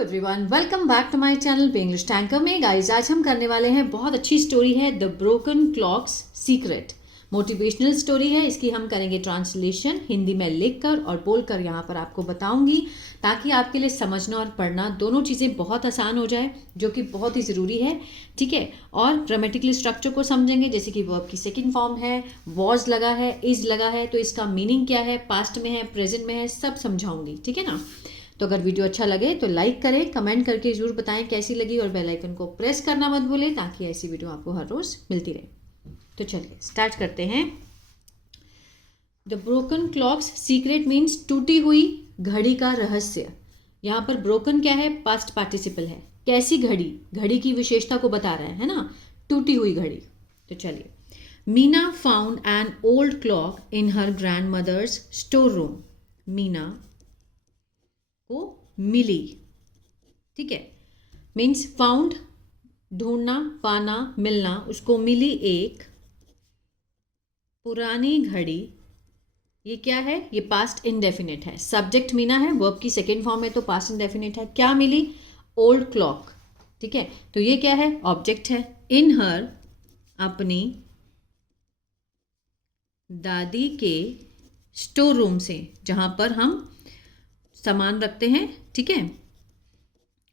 Everyone, welcome back to my channel पे English tanker में। Guys, आज हम करने वाले हैं बहुत अच्छी स्टोरी है, the broken clock's secret. Motivational story है। इसकी हम करेंगे ट्रांसलेशन हिंदी में लिखकर और बोलकर यहाँ पर आपको बताऊंगी, ताकि आपके लिए समझना और पढ़ना दोनों चीज़ें बहुत आसान हो जाए, जो कि बहुत ही ज़रूरी है। ठीक है। और ग्रामेटिकली स्ट्रक्चर को समझेंगे, जैसे कि वर्ब की सेकंड फॉर्म है, वॉज लगा है, इज लगा है, तो इसका मीनिंग क्या है, पास्ट में है, प्रेजेंट में है, सब समझाऊंगी। ठीक है ना। तो अगर वीडियो अच्छा लगे तो लाइक करें, कमेंट करके जरूर बताएं कैसी लगी, और बेल आइकन को प्रेस करना मत भूलें, ताकि ऐसी वीडियो आपको हर रोज़ मिलती रहे। तो चलिए स्टार्ट करते हैं। The broken clock's secret means टूटी हुई घड़ी का रहस्य। यहाँ पर ब्रोकन क्या है, पास्ट पार्टिसिपल है। कैसी घड़ी, घड़ी की विशेषता को बता रहा है ना, टूटी हुई घड़ी। तो चलिए, Meena found an old clock in her grandmother's store room. Meena को मिली, ठीक है, मीन्स फाउंड, ढूंढना, पाना, मिलना, उसको मिली एक पुरानी घड़ी। ये क्या है, ये पास्ट इंडेफिनिट है। सब्जेक्ट मीना है, वर्ब की सेकेंड फॉर्म है, तो पास्ट इंडेफिनिट है। क्या मिली, ओल्ड क्लॉक। ठीक है, तो ये क्या है, ऑब्जेक्ट है। इन हर, अपनी दादी के स्टोर रूम से, जहां पर हम सामान रखते हैं। ठीक है,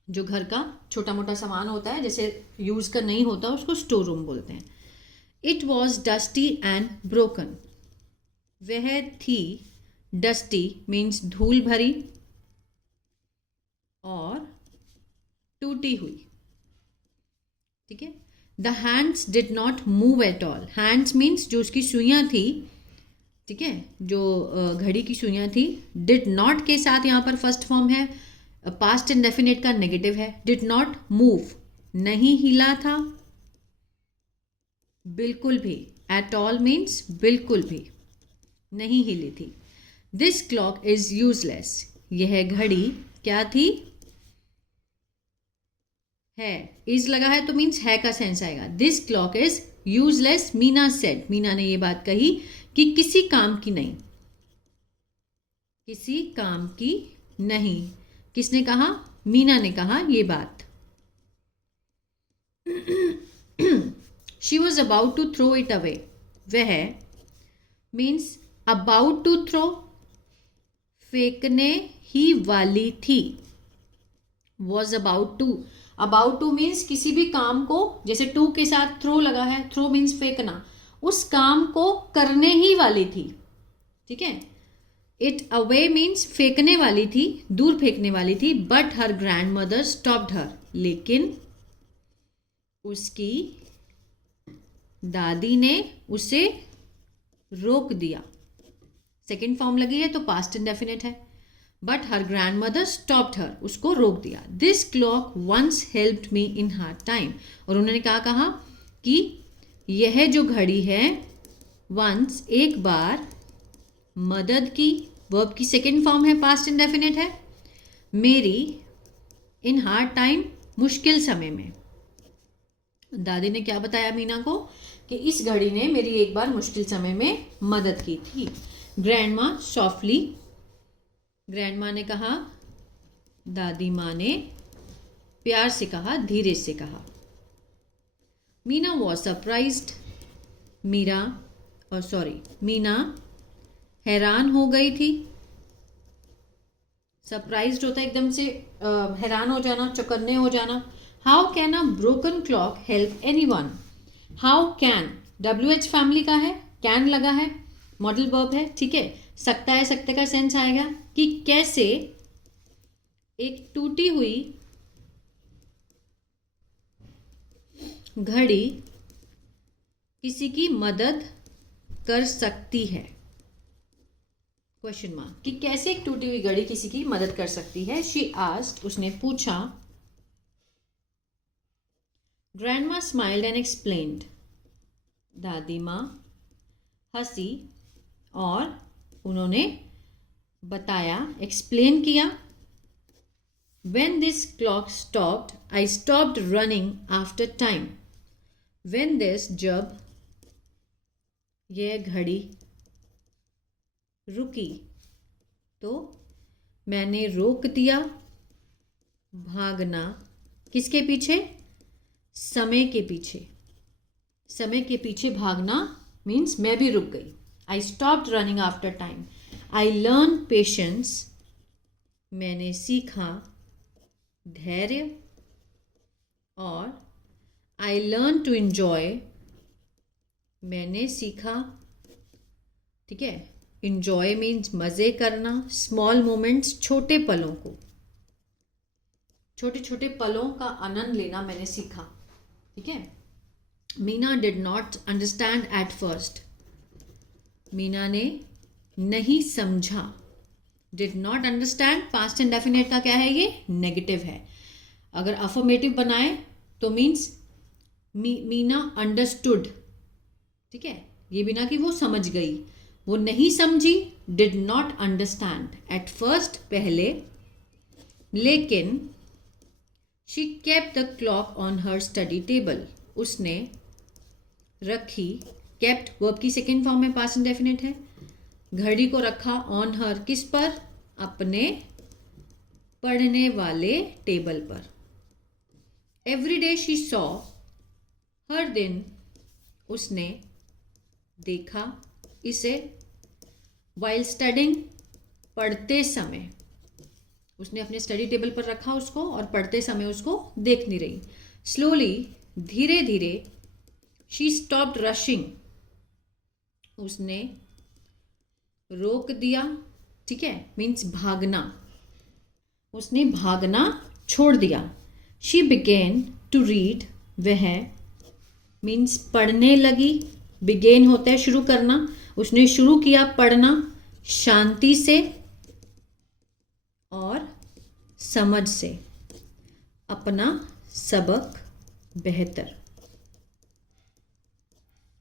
जो घर का छोटा मोटा सामान होता है, जैसे यूज़ का नहीं होता, उसको स्टोर रूम बोलते हैं। It was dusty and broken. वह थी, डस्टी मीन्स धूल भरी और टूटी हुई। ठीक है। The hands did not move at all. Hands means जो उसकी सुइयां थी, ठीक है, जो घड़ी की सुइयां थी। डिड नॉट के साथ यहाँ पर फर्स्ट फॉर्म है, पास्ट इंडेफिनिट का नेगेटिव है। डिड नॉट मूव, नहीं हिला था, बिल्कुल भी। एट ऑल मीन्स बिल्कुल भी नहीं हिली थी। This clock is useless. यह घड़ी क्या थी, है। इज लगा है तो मीन्स है का सेंस आएगा। This clock is useless, Meena said. Meena ने यह बात कही कि किसी काम की नहीं, किसी काम की नहीं। किसने कहा, मीना ने कहा ये बात। She was about to throw it away. वह मीन्स अबाउट टू थ्रो, फेंकने ही वाली थी। Was about to, about to means किसी भी काम को, जैसे टू के साथ थ्रो लगा है, थ्रो मीन्स फेंकना, उस काम को करने ही वाली थी। ठीक है। इट अवे मीन्स फेंकने वाली थी, दूर फेंकने वाली थी। But her grandmother stopped her, लेकिन उसकी दादी ने उसे रोक दिया। सेकेंड फॉर्म लगी है तो पास्ट इंडेफिनिट है। But her grandmother stopped her, उसको रोक दिया। This clock once helped me in hard time. और उन्होंने क्या कहा कि यह जो घड़ी है, वंस एक बार, मदद की, वर्ब की सेकेंड फॉर्म है, पास्ट इंडेफिनिट है, मेरी, इन हार्ड टाइम, मुश्किल समय में। दादी ने क्या बताया मीना को, कि इस घड़ी ने मेरी एक बार मुश्किल समय में मदद की थी। ग्रैंडमा सॉफ्टली, ग्रैंडमा ने कहा, दादी माँ ने प्यार से कहा, धीरे से कहा। Meena was surprised. मीना हैरान हो गई थी। सरप्राइज्ड होता है एकदम से हैरान हो जाना, चौकन्ने हो जाना। How can a broken clock help anyone. How can, WH family का है, कैन लगा है, मॉडल वर्ब है। ठीक है, सकता है, सकते का सेंस आएगा कि कैसे एक टूटी हुई घड़ी किसी की मदद कर सकती है। क्वेश्चन मार्क, कि कैसे एक टूटी हुई घड़ी किसी की मदद कर सकती है। शी आस्क्ड, उसने पूछा। Grandma smiled and explained. दादी माँ हंसी और उन्होंने बताया, एक्सप्लेन किया। When this clock stopped, I stopped running after time. When this, जब यह घड़ी रुकी, तो मैंने रोक दिया भागना किसके पीछे? समय के पीछे। समय के पीछे भागना मीन्स मैं भी रुक गई। I stopped running after time. I learn patience, मैंने सीखा धैर्य। और आई लर्न टू एंजॉय, मैंने सीखा, ठीक है, एंजॉय मीन्स मज़े करना, स्मॉल मोमेंट्स, छोटे पलों को, छोटे छोटे पलों का आनंद लेना मैंने सीखा। ठीक है। Meena did not understand at first, Meena ने नहीं समझा। Did not understand past indefinite का क्या है? ये नेगेटिव है। अगर अफर्मेटिव बनाए तो मीन्स मीना अंडरस्टूड। ठीक है, ये बिना कि वो समझ गई, वो नहीं समझी। Did not understand at first, पहले। लेकिन she kept the clock on her study table, उसने रखी, केप्ट वर्ब की सेकेंड फॉर्म में पास्ट इंडेफिनिट है, घड़ी को रखा ऑन हर, किस पर? अपने पढ़ने वाले टेबल पर। एवरी डे शी सॉ, हर दिन उसने देखा इसे। वाइल स्टडिंग, पढ़ते समय, उसने अपने स्टडी टेबल पर रखा उसको और पढ़ते समय उसको देख नहीं रही। स्लोली, धीरे धीरे। शी स्टॉप्ड रशिंग, उसने रोक दिया। ठीक है, मीन्स भागना, उसने भागना छोड़ दिया। शी बिगेन टू रीड, वह मीन्स पढ़ने लगी। बिगेन होता है शुरू करना, उसने शुरू किया पढ़ना शांति से और समझ से, अपना सबक बेहतर।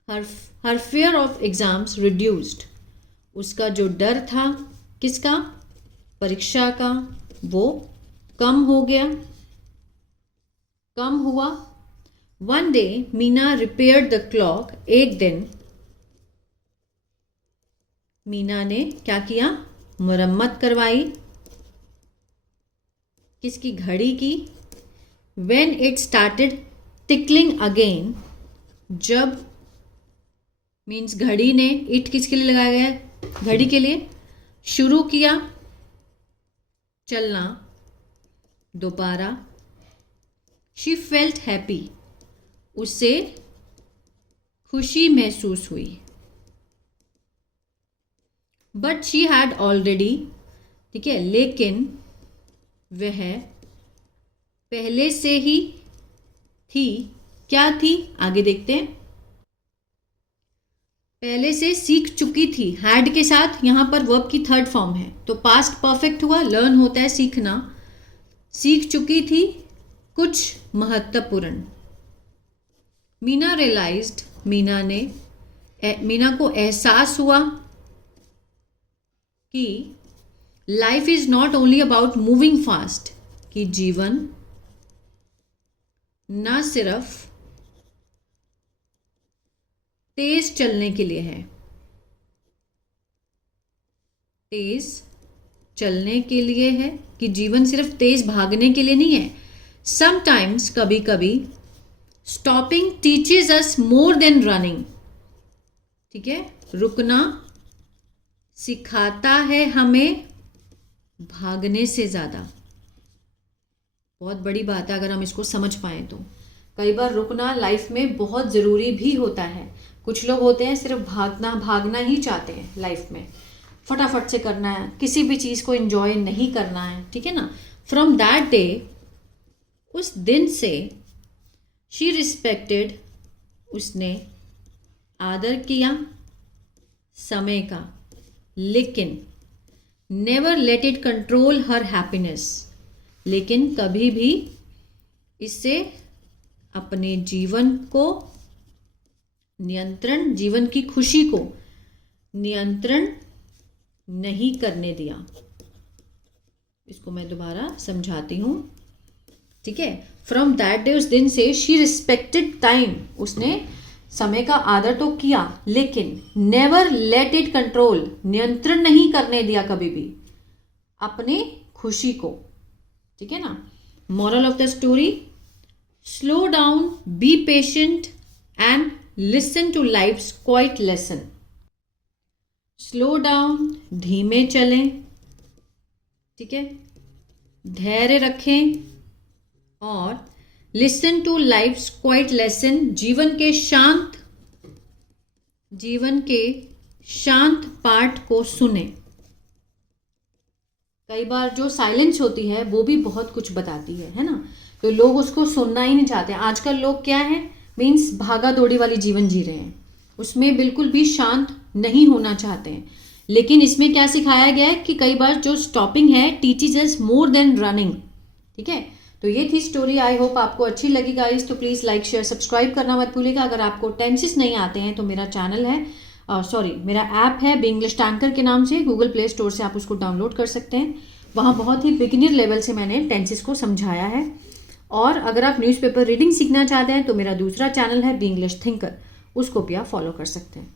हर फियर ऑफ एग्जाम्स रिड्यूस्ड, उसका जो डर था, किसका? परीक्षा का, वो कम हो गया, कम हुआ। One day Meena repaired the clock, एक दिन मीना ने क्या किया? मुरम्मत करवाई, किसकी? घड़ी की। When it started tickling again, जब मीन्स घड़ी ने, इट किसके लिए लगाया गया है? घड़ी के लिए। शुरू किया चलना दोबारा। शी फेल्ट हैप्पी, उसे खुशी महसूस हुई। बट शी हैड ऑलरेडी, ठीक है, लेकिन वह पहले से ही थी। क्या थी? आगे देखते हैं। पहले से सीख चुकी थी, हैड के साथ यहां पर वर्ब की थर्ड फॉर्म है तो पास्ट परफेक्ट हुआ। लर्न होता है सीखना। सीख चुकी थी कुछ महत्वपूर्ण। मीना रियलाइज्ड, मीना को एहसास हुआ कि life is not only about moving fast, कि जीवन ना सिर्फ तेज चलने के लिए है, तेज चलने के लिए है, कि जीवन सिर्फ तेज भागने के लिए नहीं है। समटाइम्स, कभी कभी, स्टॉपिंग टीचेज अस मोर देन रनिंग, ठीक है, रुकना सिखाता है हमें भागने से ज़्यादा। बहुत बड़ी बात है अगर हम इसको समझ पाए तो। कई बार रुकना लाइफ में बहुत ज़रूरी भी होता है। कुछ लोग होते हैं सिर्फ भागना ही चाहते हैं लाइफ में, फटाफट से करना है, किसी भी चीज़ को एंजॉय नहीं करना है, ठीक है ना। फ्रॉम दैट डे, उस दिन से, शी रिस्पेक्टेड, उसने आदर किया समय का, लेकिन never let it control her happiness, लेकिन कभी भी इससे अपने जीवन को नियंत्रण, जीवन की खुशी को नियंत्रण नहीं करने दिया। इसको मैं दोबारा समझाती हूँ, ठीक है। फ्रॉम दैट डे, उस दिन से, शी रिस्पेक्टेड टाइम, उसने समय का आदर तो किया, लेकिन नेवर लेट इट कंट्रोल, नियंत्रण नहीं करने दिया कभी भी अपने खुशी को, ठीक है ना, moral of the story, slow down, be patient and listen to life's quiet lesson. Slow down, धीमे चलें, ठीक है, धैर्य रखें और listen to life's quiet lesson, जीवन के शांत पाठ को सुने। कई बार जो साइलेंस होती है वो भी बहुत कुछ बताती है ना, तो लोग उसको सुनना ही नहीं चाहते। आजकल लोग क्या है, मीन्स भागा दौड़ी वाली जीवन जी रहे हैं, उसमें बिल्कुल भी शांत नहीं होना चाहते हैं। लेकिन इसमें क्या सिखाया गया है कि कई बार जो स्टॉपिंग है teaches us more than running, ठीक है। तो ये थी स्टोरी, आई होप आपको अच्छी लगी गाइस। तो प्लीज़ लाइक शेयर सब्सक्राइब करना मत भूलिएगा। अगर आपको टेंसेस नहीं आते हैं तो मेरा चैनल है, मेरा ऐप है बी इंग्लिश टैंकर के नाम से, गूगल प्ले स्टोर से आप उसको डाउनलोड कर सकते हैं। वहाँ बहुत ही बिगिनर लेवल से मैंने टेंसेस को समझाया है। और अगर आप न्यूज़पेपर रीडिंग सीखना चाहते हैं तो मेरा दूसरा चैनल है बी इंग्लिश थिंकर, उसको भी आप फॉलो कर सकते हैं।